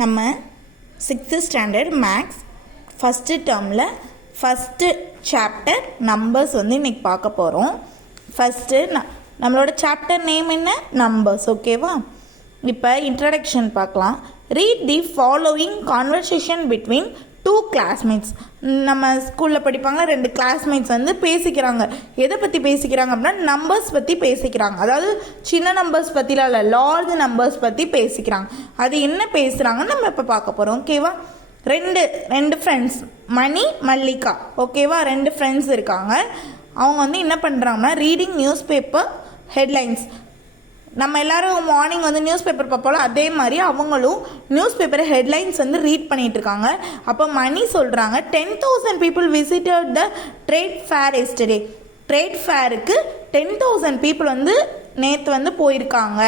நம்ம 6th standard maths first டேர்மில் first chapter numbers வந்து இன்றைக்கி பார்க்க போகிறோம். ஃபஸ்ட்டு நம்மளோட சாப்டர் நேம் என்ன? நம்பர்ஸ். ஓகேவா? இப்போ இன்ட்ரடக்ஷன் பார்க்கலாம். Read the following conversation between 2 classmates. நம்ம ஸ்கூலில் படிப்பாங்க, 2 கிளாஸ்மேட்ஸ் வந்து பேசிக்கிறாங்க. எதை பற்றி பேசிக்கிறாங்க அப்படின்னா நம்பர்ஸ் பற்றி பேசிக்கிறாங்க. அதாவது சின்ன நம்பர்ஸ் பற்றிலாம் இல்லை, லார்ஜ் நம்பர்ஸ் பற்றி பேசிக்கிறாங்க. அது என்ன பேசுகிறாங்கன்னு நம்ம இப்போ பார்க்க போகிறோம். ஓகேவா? ரெண்டு ஃப்ரெண்ட்ஸ், மணி, மல்லிகா. ஓகேவா? 2 ஃப்ரெண்ட்ஸ் இருக்காங்க. அவங்க வந்து என்ன பண்ணுறாங்கன்னா ரீடிங் நியூஸ் பேப்பர் ஹெட்லைன்ஸ். நம்ம எல்லோரும் மார்னிங் வந்து நியூஸ் பேப்பர் பார்ப்போம், அதே மாதிரி அவங்களும் நியூஸ் பேப்பர் ஹெட்லைன்ஸ் வந்து ரீட் பண்ணிகிட்டு இருக்காங்க. அப்போ மணி சொல்கிறாங்க 10,000 people visited the trade fair yesterday. Trade ஃபேருக்கு 10,000 people வந்து நேற்று வந்து போயிருக்காங்க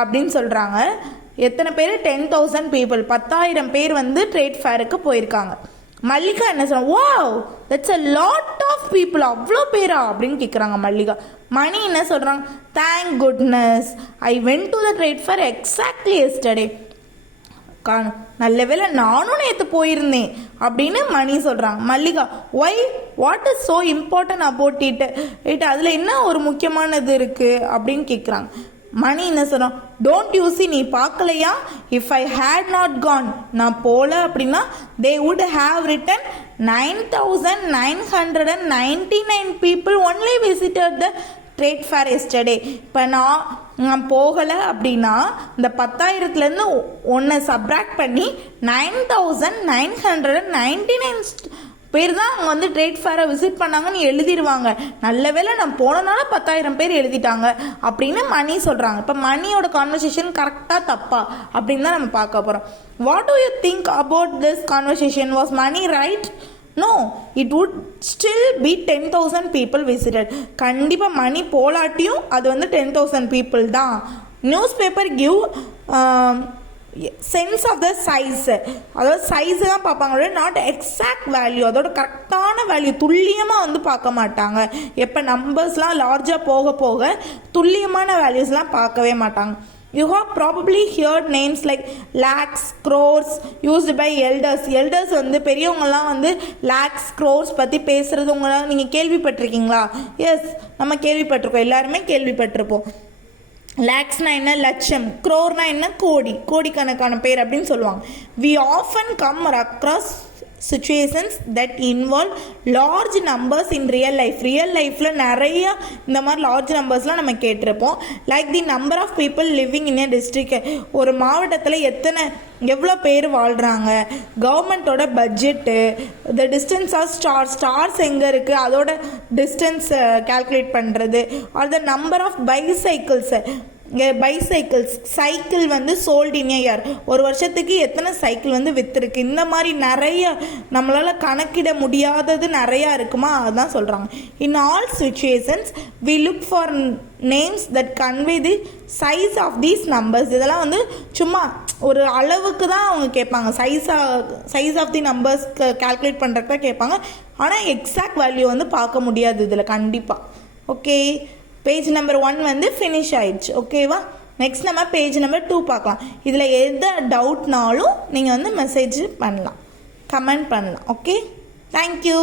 அப்படின்னு சொல்கிறாங்க. எத்தனை பேர்? 10,000 people, 10,000 பேர் வந்து ட்ரேட் ஃபேருக்கு போயிருக்காங்க. மல்லிகா என்ன சொல்கிறாங்க? Wow, that's a lot of people, அவ்வளோ பேரா அப்படின்னு கேட்குறாங்க மல்லிகா. மணி என்ன சொல்கிறாங்க? Thank goodness I went to the trade fair exactly yesterday. நல்ல வேளை நானும் நேற்று போயிருந்தேன் அப்படின்னு மணி சொல்கிறாங்க. Mallika, why, what is so important about it அதில் என்ன ஒரு முக்கியமானது இருக்குது அப்படின்னு கேட்குறாங்க. மணி என்ன சொல்கிறான்? டோன்ட் யூ சி, நீ பார்க்கலையா? If I had not gone, நான் போகல அப்படின்னா they would have written 9,999 people only visited the trade fair yesterday. இப்போ நான் போகலை அப்படின்னா இந்த 10,000லேருந்து ஒன்றை சப்ராக்ட் பண்ணி 9,999 பேர் தான் அங்கே வந்து ட்ரேட் ஃபேரை விசிட் பண்ணாங்கன்னு எழுதிடுவாங்க. நல்ல வேளை நான் போனனால 10,000 பேர் எழுதிட்டாங்க அப்படின்னு மணி சொல்கிறாங்க. இப்போ மணியோட கான்வர்சேஷன் கரெக்டாக தப்பா அப்படின்னு தான் நம்ம பார்க்க போகிறோம். What do you think about this conversation? Was Mani right? No, it would still be 10,000 people visited. கண்டிப்பாக மணி போலாட்டியும் அது வந்து 10,000 people தான். News paper give sense of the size, அதாவது சைஸு தான் பார்ப்பாங்க, நாட் எக்ஸாக்ட் வேல்யூ. அதோட கரெக்டான வேல்யூ துல்லியமாக வந்து பார்க்க மாட்டாங்க. எப்போ நம்பர்ஸ்லாம் லார்ஜாக போக போக துல்லியமான வேல்யூஸ்லாம் பார்க்கவே மாட்டாங்க. You have probably heard names like lakhs, crores used by elders. Elders வந்து பெரியவங்கலாம் வந்து lakhs, crores பற்றி பேசுகிறது உங்களால் நீங்கள் கேள்விப்பட்டிருக்கீங்களா? எஸ், நம்ம கேள்விப்பட்டிருக்கோம், எல்லாருமே கேள்விப்பட்டிருப்போம். லேக்ஸ்னா என்ன? லட்சம். க்ரோர்னா என்ன? கோடி, கோடிக்கணக்கான பேர் அப்படின்னு சொல்லுவாங்க. We often come across situations that involve large numbers in real life. Real லைஃப்பில் நிறைய இந்த மாதிரி லார்ஜ் நம்பர்ஸ்லாம் நம்ம கேட்டிருப்போம். Like the number of people living in a district. ஒரு மாவட்டத்தில் எவ்வளோ பேர் வாழ்கிறாங்க, கவர்மெண்ட்டோட budget, the distance of stars எங்கே இருக்குது அதோட டிஸ்டன்ஸ் கால்குலேட் பண்ணுறது, or the number of bicycles. Cycle வந்து சோல்ட் இன் இயர், ஒரு வருஷத்துக்கு எத்தனை சைக்கிள் வந்து விற்றுருக்கு. இந்த மாதிரி நிறைய நம்மளால் கணக்கிட முடியாதது நிறையா இருக்குமா, அதுதான் சொல்கிறாங்க. In all situations we look for names that convey the size of these numbers. இதெல்லாம் வந்து சும்மா ஒரு அளவுக்கு தான் அவங்க கேட்பாங்க. Size of the numbers calculate பண்ணுறதுக்கு தான் கேட்பாங்க. ஆனால் எக்ஸாக்ட் வேல்யூ வந்து பார்க்க முடியாது இதில் கண்டிப்பாக. ஓகே, பேஜ் நம்பர் 1 வந்து ஃபினிஷ் ஆயிடுச்சு. ஓகேவா? நெக்ஸ்ட் நம்ம பேஜ் நம்பர் 2 பார்க்கலாம். இதில் எந்த டவுட்னாலும் நீங்கள் வந்து மெசேஜ் பண்ணலாம், கமெண்ட் பண்ணலாம். Okay, thank you.